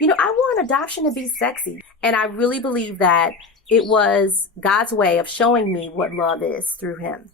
I want adoption to be sexy. And I really believe that it was God's way of showing me what love is through him.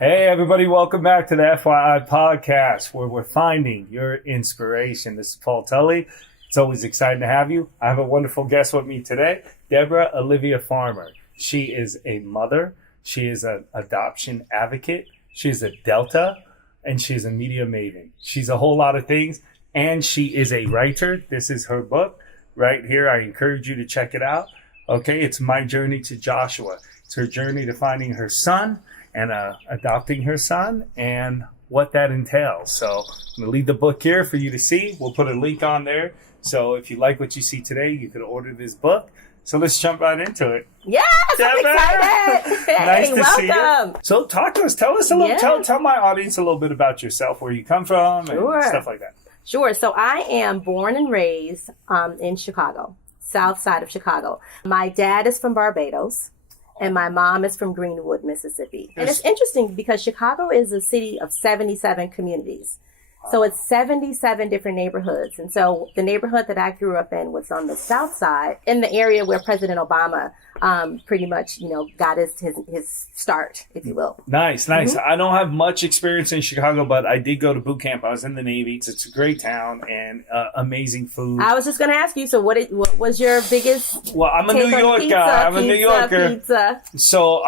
Hey everybody, welcome back to the FYI podcast where we're finding your inspiration. This is Paul Tully. It's always exciting to have you. I have a wonderful guest with me today, Deborah Olivia Farmer. She is a mother. She is an adoption advocate. She's a Delta, and she's a media maven. She's a whole lot of things, and she is a writer. This is her book right here. I encourage you to check it out. Okay, it's My Journey to Joshua. It's her journey to finding her son and adopting her son and what that entails. So I'm going to leave the book here for you to see. We'll put a link on there. So if you like what you see today, you can order this book. So let's jump right into it. Yes, I'm excited. Nice to welcome. see you. So talk to us. Tell us a little. Tell my audience a little bit about yourself, where you come from, and stuff like that. Sure. So I am born and raised in Chicago, south side of Chicago. My dad is from Barbados. And my mom is from Greenwood, Mississippi. And it's interesting because Chicago is a city of 77 communities. So it's 77 different neighborhoods. And so the neighborhood that I grew up in was on the south side, in the area where President Obama pretty much, got his start, if you will. Nice. Mm-hmm. I don't have much experience in Chicago, but I did go to boot camp. I was in the Navy. It's a great town and amazing food. I was just going to ask you, so what was your biggest Well, I'm a New York guy. I'm a New Yorker. Pizza. So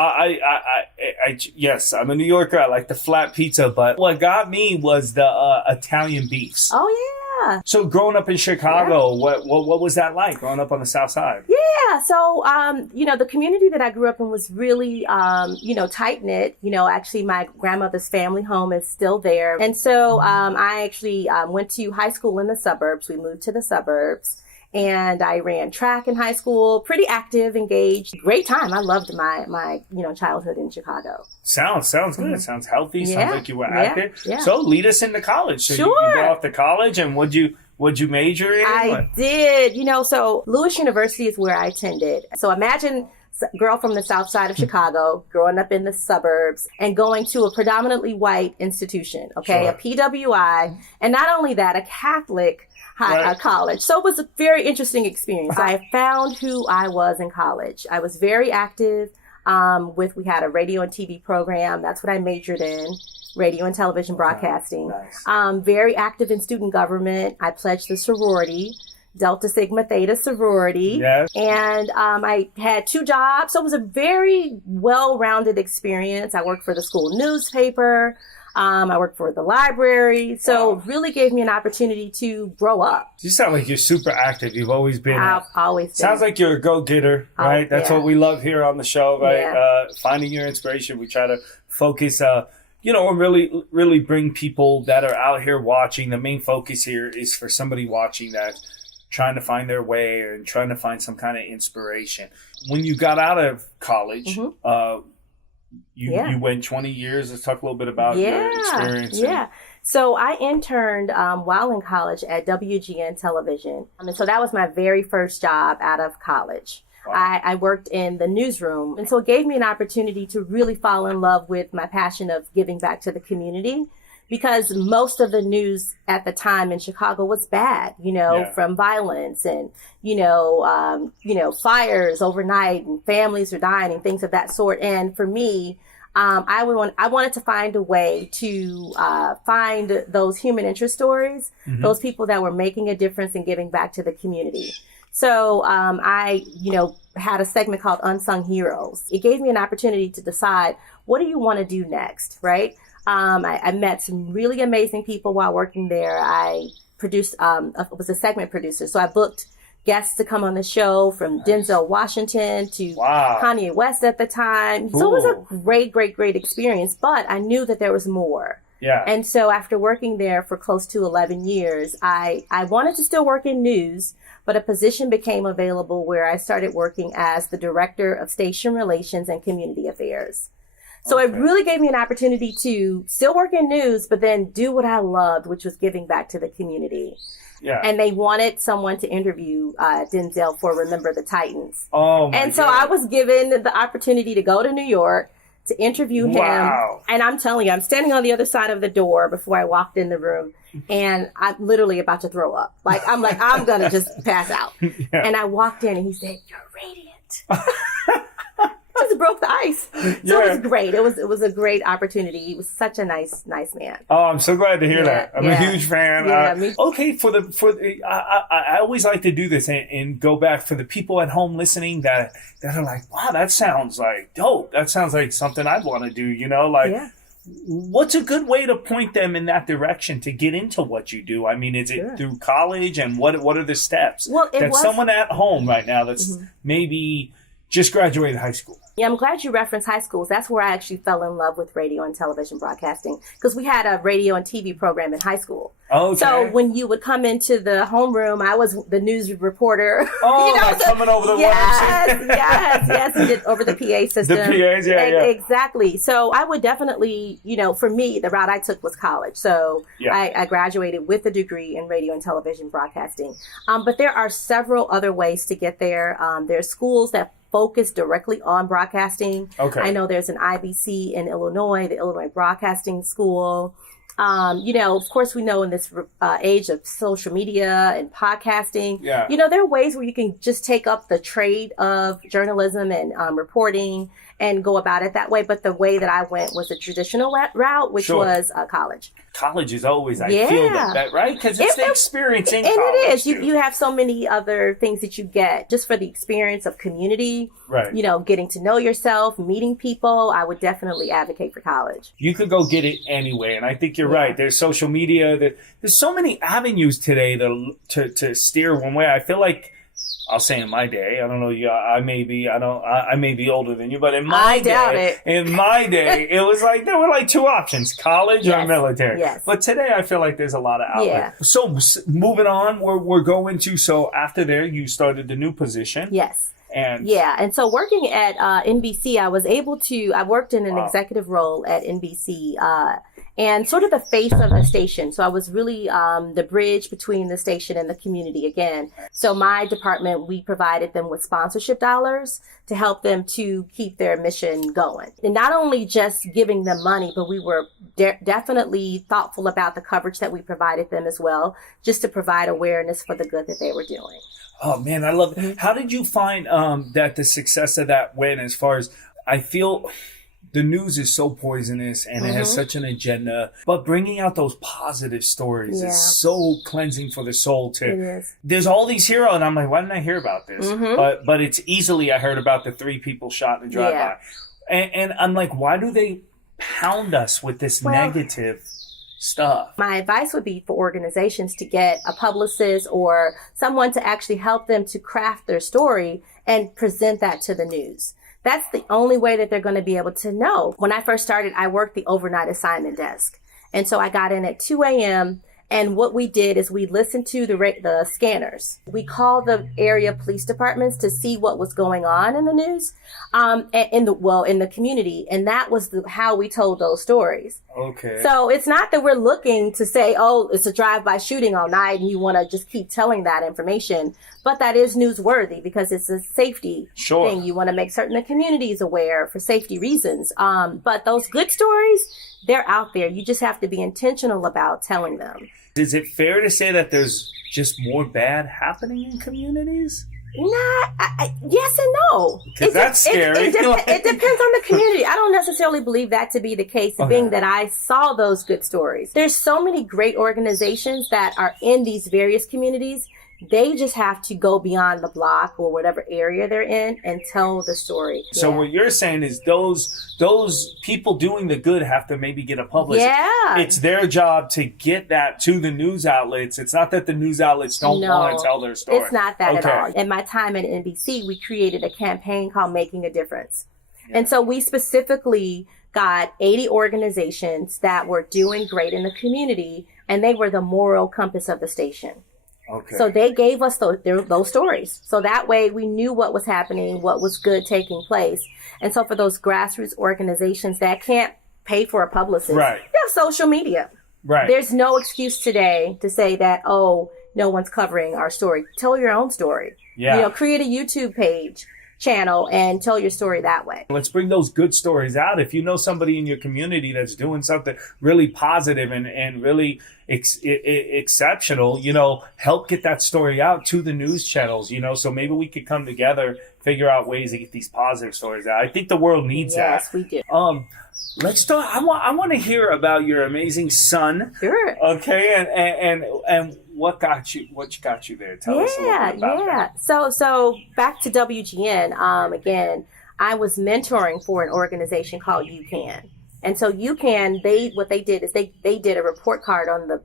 yes, I'm a New Yorker. I like the flat pizza, but what got me was the Italian beefs. Oh, yeah. So growing up in Chicago, what was that like growing up on the South Side? Yeah. So, the community that I grew up in was really, tight knit. Actually, my grandmother's family home is still there. And so I actually went to high school in the suburbs. We moved to the suburbs. And I ran track in high school, pretty active, engaged. Great time. I loved my childhood in Chicago. Sounds good. Mm-hmm. Sounds healthy. Sounds like you were active. Yeah. So lead us into college. So sure. You got off to college, and what'd you major in? I did. So Lewis University is where I attended. So imagine a girl from the south side of Chicago, growing up in the suburbs, and going to a predominantly white institution, okay, sure. A PWI, and not only that, a Catholic college. So it was a very interesting experience. I found who I was in college. I was very active we had a radio and TV program. That's what I majored in, radio and television broadcasting. Nice. Very active in student government. I pledged the sorority, Delta Sigma Theta sorority. Yes. And I had 2 jobs. So it was a very well-rounded experience. I worked for the school newspaper. I worked for the library. So really gave me an opportunity to grow up. You sound like you're super active. You've always been. I've always been. Sounds like you're a go-getter, right? That's what we love here on the show, right? Yeah. Finding your inspiration. We try to focus, and really, really bring people that are out here watching. The main focus here is for somebody watching that trying to find their way and trying to find some kind of inspiration. When you got out of college, you went 20 years. Let's talk a little bit about your experience. Yeah. So I interned while in college at WGN Television. And so that was my very first job out of college. Wow. I worked in the newsroom. And so it gave me an opportunity to really fall in love with my passion of giving back to the community. Because most of the news at the time in Chicago was bad, from violence and, fires overnight and families are dying and things of that sort. And for me, I wanted to find a way to find those human interest stories, those people that were making a difference and giving back to the community. So I had a segment called Unsung Heroes. It gave me an opportunity to decide, what do you want to do next, right? I met some really amazing people while working there. I produced, was a segment producer. So I booked guests to come on the show from Denzel Washington to Kanye West at the time. Ooh. So it was a great experience, but I knew that there was more. Yeah. And so after working there for close to 11 years, I wanted to still work in news, but a position became available where I started working as the director of station relations and community affairs. So it really gave me an opportunity to still work in news, but then do what I loved, which was giving back to the community. Yeah. And they wanted someone to interview Denzel for Remember the Titans. Oh, my And so God. I was given the opportunity to go to New York to interview him. Wow. And I'm telling you, I'm standing on the other side of the door before I walked in the room, and I'm literally about to throw up. I'm going to just pass out. Yeah. And I walked in and he said, "You're radiant." Just broke the ice. So Yeah. it was great. It was a great opportunity. He was such a nice man. Oh, I'm so glad to hear Yeah, that. I'm a yeah. huge fan. Yeah, me too. Okay, I always like to do this and go back for the people at home listening that are like, wow, that sounds like dope. That sounds like something I'd want to do. Yeah. What's a good way to point them in that direction to get into what you do? I mean, is it Sure. through college, and what are the steps? Well, it that was- someone at home right now that's maybe just graduated high school. Yeah, I'm glad you referenced high schools. That's where I actually fell in love with radio and television broadcasting, because we had a radio and TV program in high school. Okay. So when you would come into the homeroom, I was the news reporter. Oh, like coming over the yes, we did over the PA system. The PAs, yeah. Exactly. So I would definitely, for me, the route I took was college. So Yeah. I graduated with a degree in radio and television broadcasting. But there are several other ways to get there. There's schools that focus directly on broadcasting. Okay. I know there's an IBC in Illinois, the Illinois Broadcasting School. Of course, we know in this age of social media and podcasting, Yeah. there are ways where you can just take up the trade of journalism and reporting and go about it that way. But the way that I went was a traditional route, which Sure. was college. College is always, I Yeah. feel that, right? Because it's the experience in college. And it is. too. You have so many other things that you get just for the experience of community, Right. getting to know yourself, meeting people. I would definitely advocate for college. You could go get it anyway, and I think you're right. There's social media. There's so many avenues today to steer one way. I feel like, I'll say in my day, I don't know, I may be older than you, but in my I doubt day, it. in my day, it was like there were like two options: college or Yes. military. Yes. But today, I feel like there's a lot of outlets. Yeah. So moving on, we're going to. So after there, you started the new position. Yes. And Yeah. And so working at NBC, I worked in an Wow. executive role at NBC and sort of the face of the station. So I was really the bridge between the station and the community again. So my department, we provided them with sponsorship dollars to help them to keep their mission going. And not only just giving them money, but we were definitely thoughtful about the coverage that we provided them as well, just to provide awareness for the good that they were doing. Oh man, I love it. How did you find that the success of that went? As far as I feel, the news is so poisonous and it has such an agenda, but bringing out those positive stories is so cleansing for the soul too. It is. There's all these heroes, and I'm like, why didn't I hear about this? But it's easily I heard about the 3 people shot in a drive-by, and I'm like, why do they pound us with this negative stuff? My advice would be for organizations to get a publicist or someone to actually help them to craft their story and present that to the news. That's the only way that they're going to be able to know. When I first started, I worked the overnight assignment desk. And so I got in at 2 a.m. And what we did is we listened to the scanners. We called the area police departments to see what was going on in the news, in the community. And that was how we told those stories. Okay. So it's not that we're looking to say, oh, it's a drive-by shooting all night and you want to just keep telling that information. But that is newsworthy because it's a safety thing. You want to make certain the community is aware for safety reasons. But those good stories, they're out there. You just have to be intentional about telling them. Is it fair to say that there's just more bad happening in communities? Yes and no. Because that's scary. It depends on the community. I don't necessarily believe that to be the case, being that I saw those good stories. There's so many great organizations that are in these various communities. They just have to go beyond the block or whatever area they're in and tell the story. So what you're saying is those people doing the good have to maybe get a publicist. Yeah. It's their job to get that to the news outlets. It's not that the news outlets don't want to tell their story. It's not that at all. In my time at NBC, we created a campaign called Making a Difference. Yeah. And so we specifically got 80 organizations that were doing great in the community, and they were the moral compass of the station. Okay. So they gave us those stories. So that way we knew what was happening, what was good taking place. And so for those grassroots organizations that can't pay for a publicist, Right. they have social media. Right. There's no excuse today to say that, oh, no one's covering our story. Tell your own story. Yeah. Create a YouTube page, channel, and tell your story that way. Let's bring those good stories out. If you know somebody in your community that's doing something really positive and really exceptional, help get that story out to the news channels, so maybe we could come together, figure out ways to get these positive stories out. I think the world needs that. Yes, we do. Let's start. I want to hear about your amazing son. Sure. Okay, and what got you there? Tell us a little bit about that. So back to WGN. Again, I was mentoring for an organization called You Can. And so You Can, what they did is they did a report card on the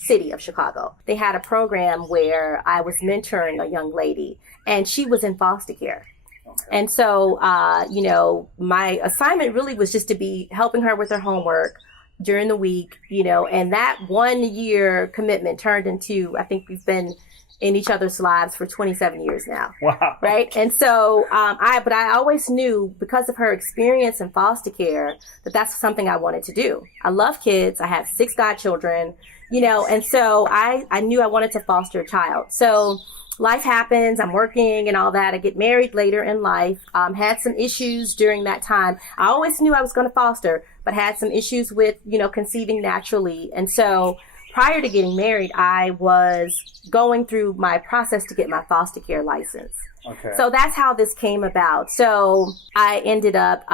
city of Chicago. They had a program where I was mentoring a young lady, and she was in foster care. Okay. And so, my assignment really was just to be helping her with her homework during the week, and that 1 year commitment turned into, I think we've been in each other's lives for 27 years now. Wow. Right. And so, but I always knew because of her experience in foster care that that's something I wanted to do. I love kids. I have 6 godchildren, and so I knew I wanted to foster a child. So life happens. I'm working and all that. I get married later in life. Had some issues during that time. I always knew I was going to foster, but had some issues with, conceiving naturally. And so prior to getting married, I was going through my process to get my foster care license. Okay. So that's how this came about. So I ended up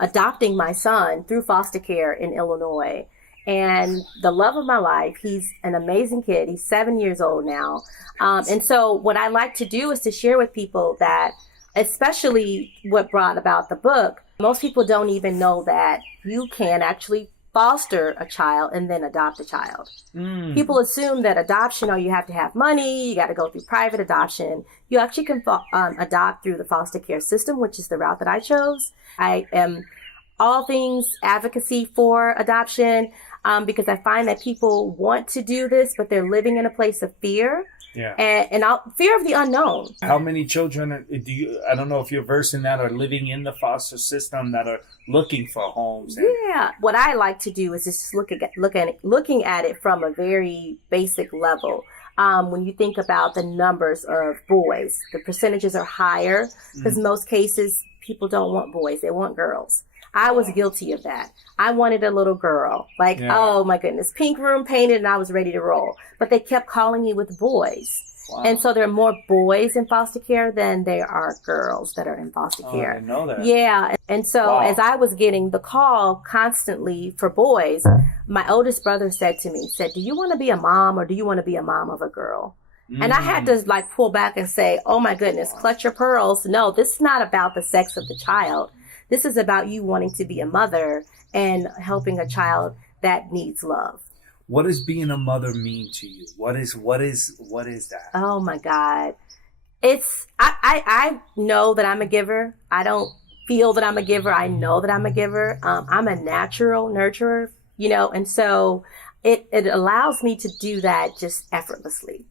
adopting my son through foster care in Illinois. And the love of my life, he's an amazing kid. He's 7 years old now. And so what I like to do is to share with people that, especially what brought about the book, most people don't even know that you can actually foster a child and then adopt a child. People assume that adoption, you have to have money, you got to go through private adoption. You actually can adopt through the foster care system, which is the route that I chose. I am all things advocacy for adoption because I find that people want to do this, but they're living in a place of fear. Yeah. And fear of the unknown. How many children do you, I don't know if you're versed in that, are living in the foster system that are looking for homes? Yeah. What I like to do is just looking at it from a very basic level. When you think about the numbers of boys, the percentages are higher because most cases people don't want boys, they want girls. I was guilty of that. I wanted a little girl. Oh my goodness, pink room painted, and I was ready to roll. But they kept calling me with boys. Wow. And so there are more boys in foster care than there are girls that are in foster care. I didn't know that. Yeah. And so as I was getting the call constantly for boys, my oldest brother said to me, do you want to be a mom or do you want to be a mom of a girl? And I had to pull back and say, oh my goodness, clutch your pearls. No, this is not about the sex of the child. This is about you wanting to be a mother and helping a child that needs love. What does being a mother mean to you? What is that? Oh my God. I know that I'm a giver. I don't feel that I'm a giver. I know that I'm a giver. I'm a natural nurturer, and so it allows me to do that just effortlessly.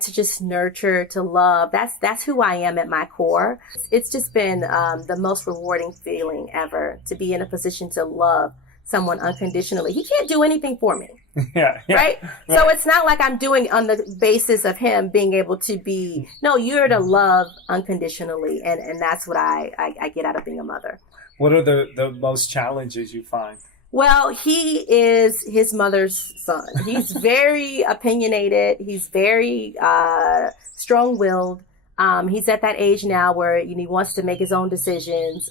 To just nurture, to love. That's who I am at my core. It's just been the most rewarding feeling ever to be in a position to love someone unconditionally. He can't do anything for me. Yeah. Right? So it's not like I'm doing on the basis of him being able to be, no, you're to love unconditionally. And that's what I get out of being a mother. What are the most challenges you find? Well, he is his mother's son. He's very opinionated. He's very strong-willed. He's at that age now where he wants to make his own decisions.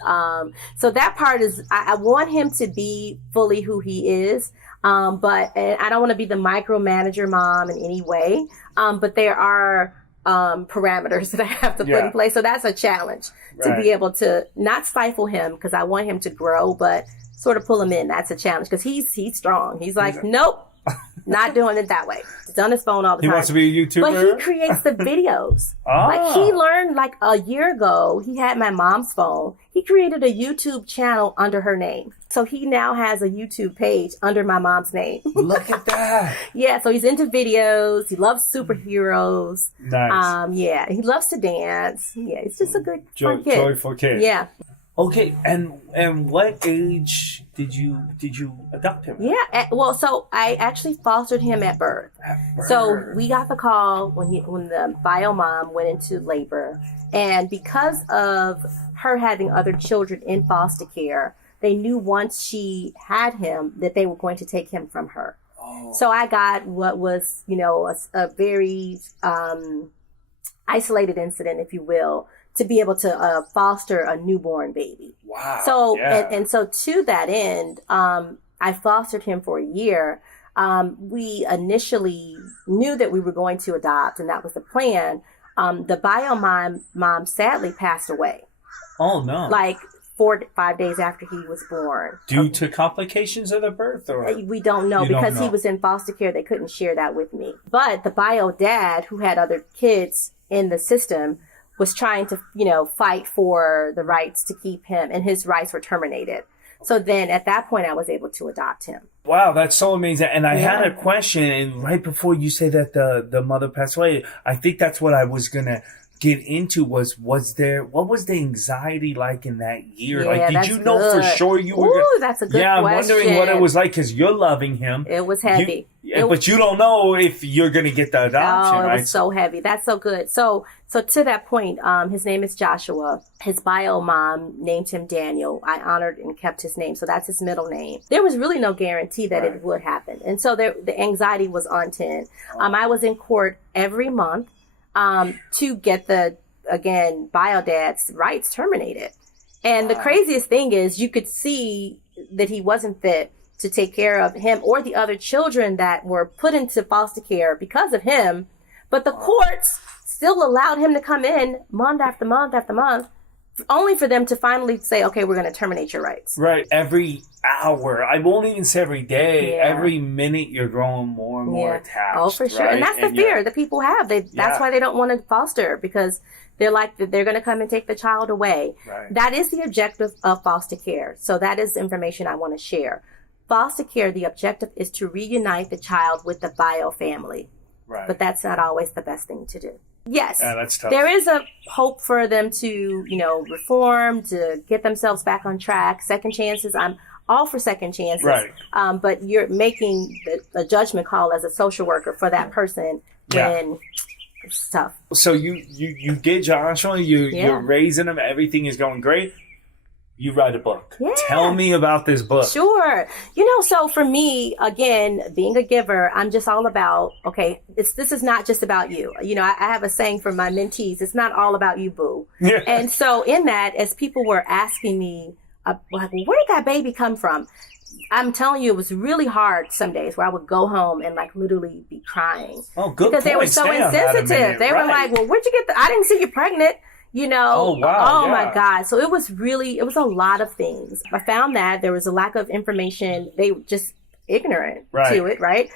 So that part is, I want him to be fully who he is. But I don't want to be the micromanager mom in any way. But there are parameters that I have to put in place. So that's a challenge to be able to not stifle him because I want him to grow, but sort of pull him in. That's a challenge because he's strong. He's like, nope, Not doing it that way. He's on his phone all the He time. wants to be a YouTuber? But he creates the videos. Like he learned like a year ago, he had my mom's phone. He created a YouTube channel under her name. So he now has a YouTube page under my mom's name. Look at that. Yeah, so he's into videos. He loves superheroes. Nice. Yeah, he loves to dance. Yeah, he's just a good fun kid. Joyful kid. Yeah. Okay, and what age did you adopt him? Yeah, well, so I actually fostered him at birth. So we got the call when the bio mom went into labor, and because of her having other children in foster care, they knew once she had him that they were going to take him from her. Oh. So I got what was, a very isolated incident, if you will, to be able to foster a newborn baby. Wow. So, and so to that end, I fostered him for a year. We initially knew that we were going to adopt, and that was the plan. The bio mom sadly passed away. Oh, no. Like 4 to 5 days after he was born. Due to complications of the birth? Or we don't know because he was in foster care. They couldn't share that with me. But the bio dad, who had other kids in the system, was trying to, fight for the rights to keep him, and his rights were terminated. So then at that point, I was able to adopt him. Wow, that's so amazing. And I had a question, and right before you say that the mother passed away, I think that's what I was going to get into what was the anxiety like in that year? Yeah, did you know for sure you were Ooh, that's a good question. I'm wondering what it was like because you're loving him. It was heavy. But you don't know if you're going to get the adoption, right? It was so heavy. That's so good. So to that point, his name is Joshua. His bio mom named him Daniel. I honored and kept his name. So that's his middle name. There was really no guarantee that it would happen. And so the anxiety was on 10. I was in court every month to get bio dad's rights terminated. And the craziest thing is you could see that he wasn't fit to take care of him or the other children that were put into foster care because of him. But the courts still allowed him to come in month after month after month, only for them to finally say, okay, we're going to terminate your rights. Right. Every hour. I won't even say every day. Yeah. Every minute you're growing more and more attached. Oh, for sure. Right? And that's the fear that people have. That's why they don't want to foster, because they're like, they're going to come and take the child away. Right. That is the objective of foster care. So that is information I want to share. Foster care, the objective is to reunite the child with the bio family. Right. But that's not always the best thing to do. Yes, that's tough. There is a hope for them to, reform, to get themselves back on track. Second chances, I'm all for second chances. Right. But you're making a judgment call as a social worker for that person when it's tough. So you get Joshua, you're raising him, everything is going great. You write a book. Yeah. Tell me about this book. Sure. So for me, again, being a giver, I'm just all about, this is not just about you. I have a saying for my mentees, it's not all about you, boo. Yeah. And so in that, as people were asking me, where did that baby come from? I'm telling you, it was really hard some days where I would go home and literally be crying. Oh, good. Because they were so insensitive. They were like, well, where'd you get I didn't see you pregnant. Oh, wow. My God. So it was a lot of things. I found that there was a lack of information. They were just ignorant to it, right?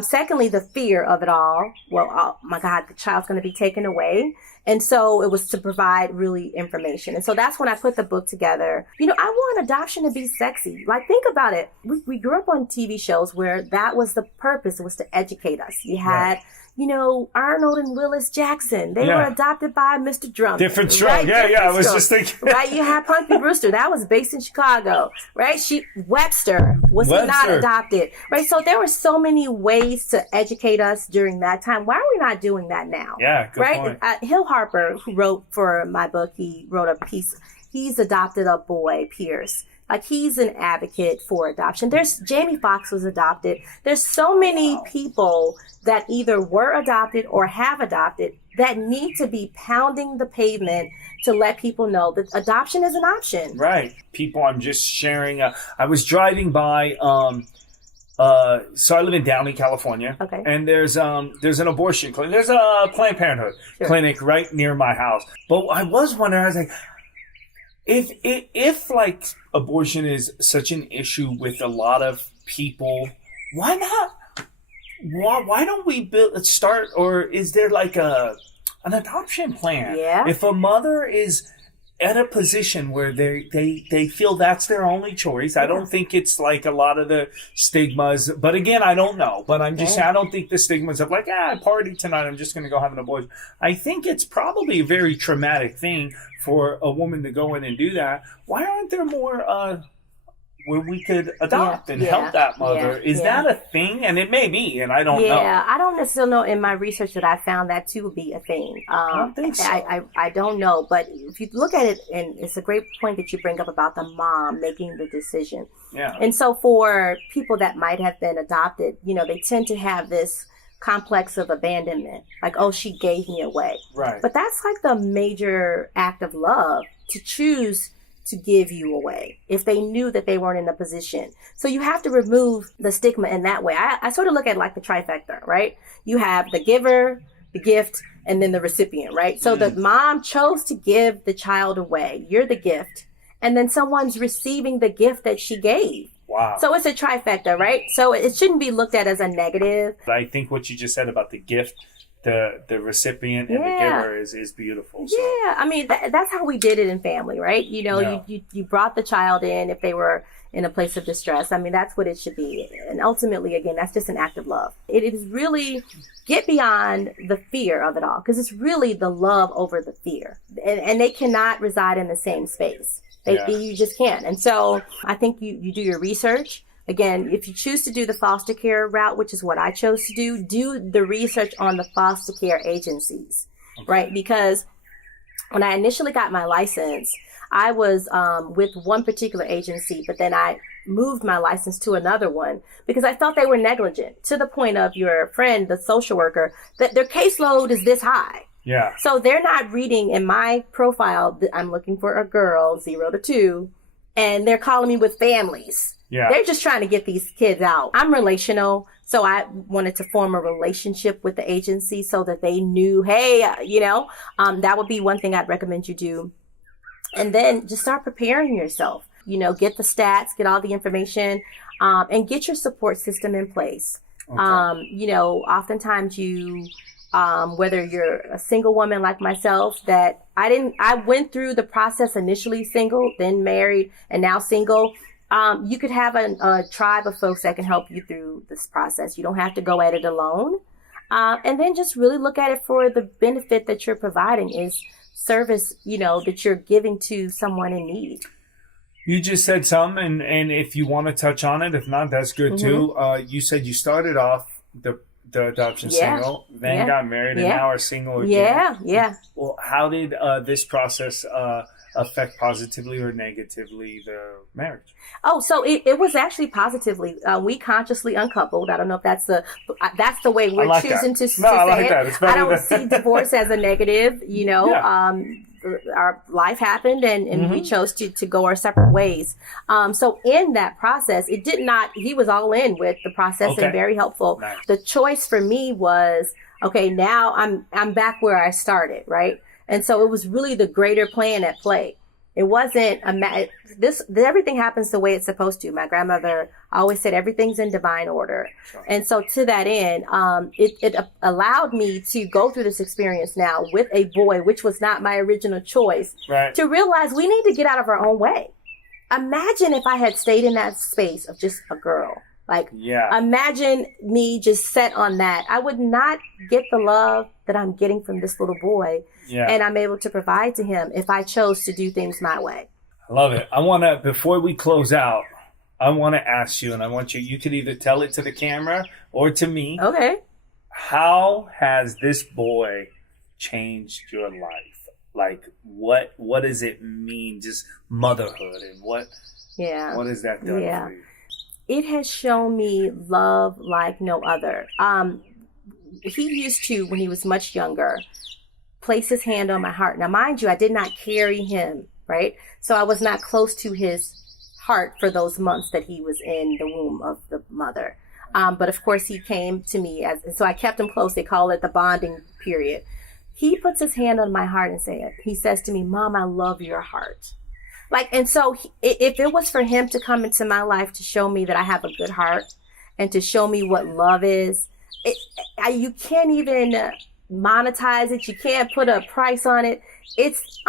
Secondly, the fear of it all. Well, oh my God, the child's going to be taken away. And so it was to provide really information. And so that's when I put the book together. I want adoption to be sexy. Think about it. We grew up on TV shows where that was the purpose, was to educate us. You had... Arnold and Willis Jackson. They were adopted by Mr. Drummond. Different stroke. Right? I was just thinking. Right? You had Punky Brewster. That was based in Chicago. Right? Webster. Was he not adopted? Right? So there were so many ways to educate us during that time. Why are we not doing that now? Yeah, good point. Hill Harper, who wrote for my book, he wrote a piece. He's adopted a boy, Pierce. He's an advocate for adoption. Jamie Foxx was adopted. There's so many people that either were adopted or have adopted that need to be pounding the pavement to let people know that adoption is an option. Right. People, I'm just sharing. I was driving by, so I live in Downey, California. Okay. And there's an abortion clinic. There's a Planned Parenthood clinic right near my house. But I was wondering, I was like, if abortion is such an issue with a lot of people, why why don't we start, or is there like an adoption plan? Yeah. If a mother is at a position where they feel that's their only choice. I don't think it's like a lot of the stigmas, but again, I don't know. But I'm just saying, I don't think the stigmas of like, party tonight, I'm just going to go have an abortion. I think it's probably a very traumatic thing for a woman to go in and do that. Why aren't there more where we could adopt and help that mother? Is that a thing? And it may be, and I don't know. Yeah, I don't necessarily know. In my research that I found that to be a thing. I don't think so. I don't know. But if you look at it, and it's a great point that you bring up about the mom making the decision. Yeah. And so for people that might have been adopted, they tend to have this complex of abandonment. Like, oh, she gave me away. Right. But that's like the major act of love, to choose to give you away if they knew that they weren't in a position. So you have to remove the stigma in that way. I sort of look at it like the trifecta, right? You have the giver, the gift, and then the recipient, right? So the mom chose to give the child away. You're the gift. And then someone's receiving the gift that she gave. Wow. So it's a trifecta, right? So it shouldn't be looked at as a negative. I think what you just said about the gift, the recipient and the giver is beautiful. So. Yeah, I mean, that's how we did it in family, right? You brought the child in if they were in a place of distress. I mean, that's what it should be. And ultimately, again, that's just an act of love. It is really get beyond the fear of it all, because it's really the love over the fear. And they cannot reside in the same space. You just can't. And so I think you do your research. Again, if you choose to do the foster care route, which is what I chose to do the research on the foster care agencies, right? Because when I initially got my license, I was with one particular agency, but then I moved my license to another one because I felt they were negligent, to the point of your friend, the social worker, that their caseload is this high. Yeah. So they're not reading in my profile that I'm looking for a girl 0 to 2, and they're calling me with families. Yeah. They're just trying to get these kids out. I'm relational, so I wanted to form a relationship with the agency so that they knew, hey, that would be one thing I'd recommend you do. And then just start preparing yourself. Get the stats, get all the information, and get your support system in place. Okay. Oftentimes whether you're a single woman like myself, that I went through the process initially single, then married, and now single. You could have a tribe of folks that can help you through this process. You don't have to go at it alone. And then just really look at it for the benefit that you're providing is service, that you're giving to someone in need. You just said something, and if you want to touch on it, if not, that's good too. You said you started off the adoption single, then got married, and now are single again. Yeah. Well, how did this process affect positively or negatively the marriage? Oh, so it was actually positively. We consciously uncoupled. I don't know if that's the way we're choosing to say it. I don't see divorce as a negative. Our life happened and we chose to go our separate ways. So in that process, he was all in with the process and very helpful. Nice. The choice for me was, okay, now I'm back where I started, right? And so it was really the greater plan at play. It wasn't everything happens the way it's supposed to. My grandmother always said everything's in divine order. Sure. And so to that end, it allowed me to go through this experience now with a boy, which was not my original choice, right, to realize we need to get out of our own way. Imagine if I had stayed in that space of just a girl. Imagine me just set on that. I would not get the love that I'm getting from this little boy. Yeah. And I'm able to provide to him if I chose to do things my way. I love it. I want to, before we close out, I want to ask you, and I want you could either tell it to the camera or to me. Okay. How has this boy changed your life? Like, what does it mean, just motherhood, and what has that done for you? It has shown me love like no other. He used to, when he was much younger, place his hand on my heart. Now, mind you, I did not carry him, right? So I was not close to his heart for those months that he was in the womb of the mother. But of course, he came to me, so I kept him close. They call it the bonding period. He puts his hand on my heart and he says to me, Mom, I love your heart. And so if it was for him to come into my life to show me that I have a good heart and to show me what love is, you can't even monetize it. You can't put a price on it. It's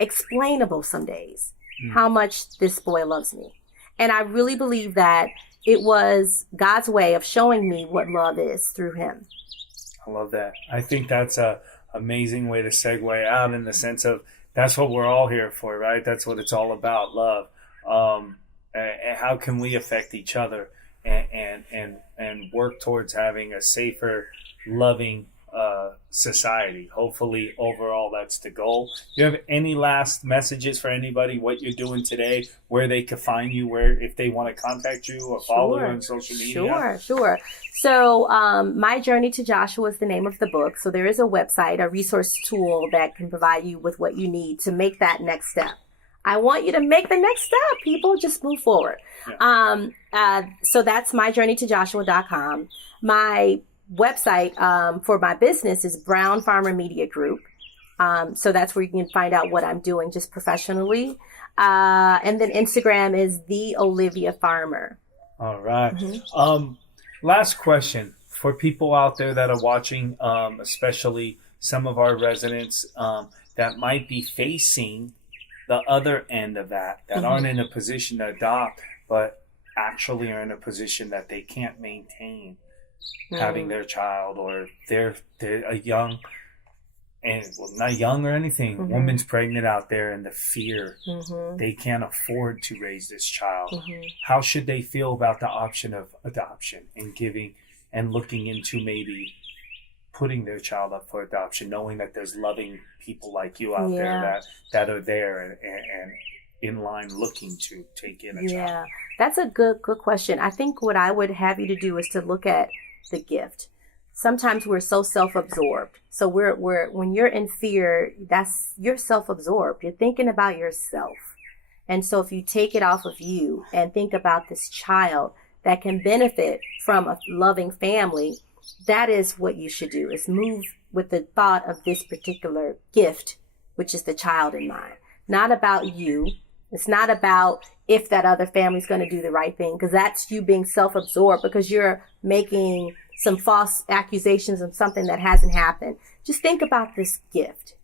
unexplainable some days how much this boy loves me. And I really believe that it was God's way of showing me what love is through him. I love that. I think that's a amazing way to segue out, in the sense of that's what we're all here for, right? That's what it's all about, love. And how can we affect each other and work towards having a safer, loving society? Hopefully, overall, that's the goal. Do you have any last messages for anybody, what you're doing today, where they can find you, where if they want to contact you or follow you on social media? Sure. So My Journey to Joshua is the name of the book. So there is a website, a resource tool that can provide you with what you need to make that next step. I want you to make the next step, people. Just move forward. Yeah. So that's myjourneytojoshua.com. My website for my business is Brown Farmer Media Group. So that's where you can find out what I'm doing just professionally. And then Instagram is the Olivia Farmer. All right. Last question for people out there that are watching, especially some of our residents that might be facing the other end of that aren't in a position to adopt, but actually are in a position that they can't maintain having their child, or they're a young, and not young or anything, woman's pregnant out there, and the fear they can't afford to raise this child. How should they feel about the option of adoption and giving and looking into maybe putting their child up for adoption, knowing that there's loving people like you out there that are there and in line looking to take in a child? Yeah, that's a good question. I think what I would have you to do is to look at the gift. Sometimes we're so self-absorbed. So when you're in fear, you're self-absorbed. You're thinking about yourself. And so if you take it off of you and think about this child that can benefit from a loving family, that is what you should do, is move with the thought of this particular gift, which is the child in mind. Not about you. It's not about if that other family's going to do the right thing, because that's you being self-absorbed because you're making some false accusations of something that hasn't happened. Just think about this gift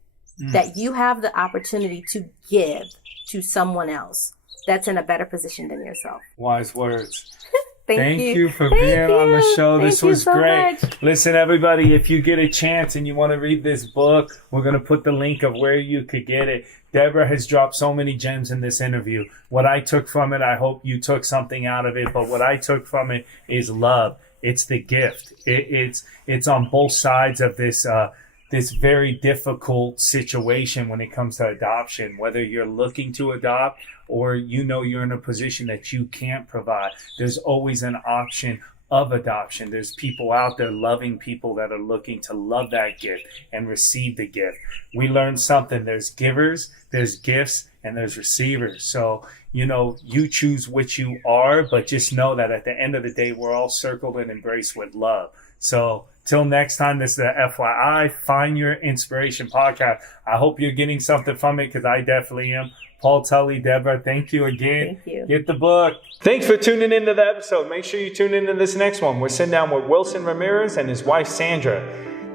that you have the opportunity to give to someone else that's in a better position than yourself. Wise words. Thank you for being on the show. This was so great. much. Listen, everybody, if you get a chance and you want to read this book, we're going to put the link of where you could get it. Deborah has dropped so many gems in this interview. What I took from it, I hope you took something out of it, but what I took from it is love. It's the gift. It's on both sides of this very difficult situation when it comes to adoption, whether you're looking to adopt or you're in a position that you can't provide. There's always an option of adoption. There's people out there, loving people, that are looking to love that gift and receive the gift. We learned something. There's givers, there's gifts, and there's receivers. So, you choose which you are, but just know that at the end of the day, we're all circled and embraced with love. So till next time, this is the FYI, Find Your Inspiration podcast. I hope you're getting something from it, because I definitely am. Paul Tully, Deborah, thank you again. Thank you. Get the book. Thanks for tuning into the episode. Make sure you tune into this next one. We're sitting down with Wilson Ramirez and his wife, Sandra.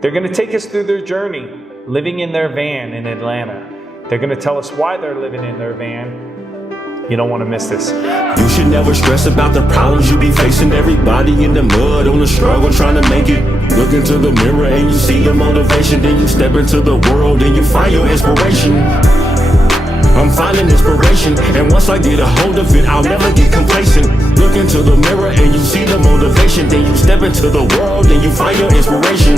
They're going to take us through their journey living in their van in Atlanta. They're going to tell us why they're living in their van. You don't want to miss this. You should never stress about the problems you be facing. Everybody in the mud on the struggle trying to make it. Look into the mirror and you see your motivation. Then you step into the world and you find your inspiration. I'm finding inspiration, and once I get a hold of it, I'll never get complacent. Look into the mirror and you see the motivation. Then you step into the world and you find your inspiration.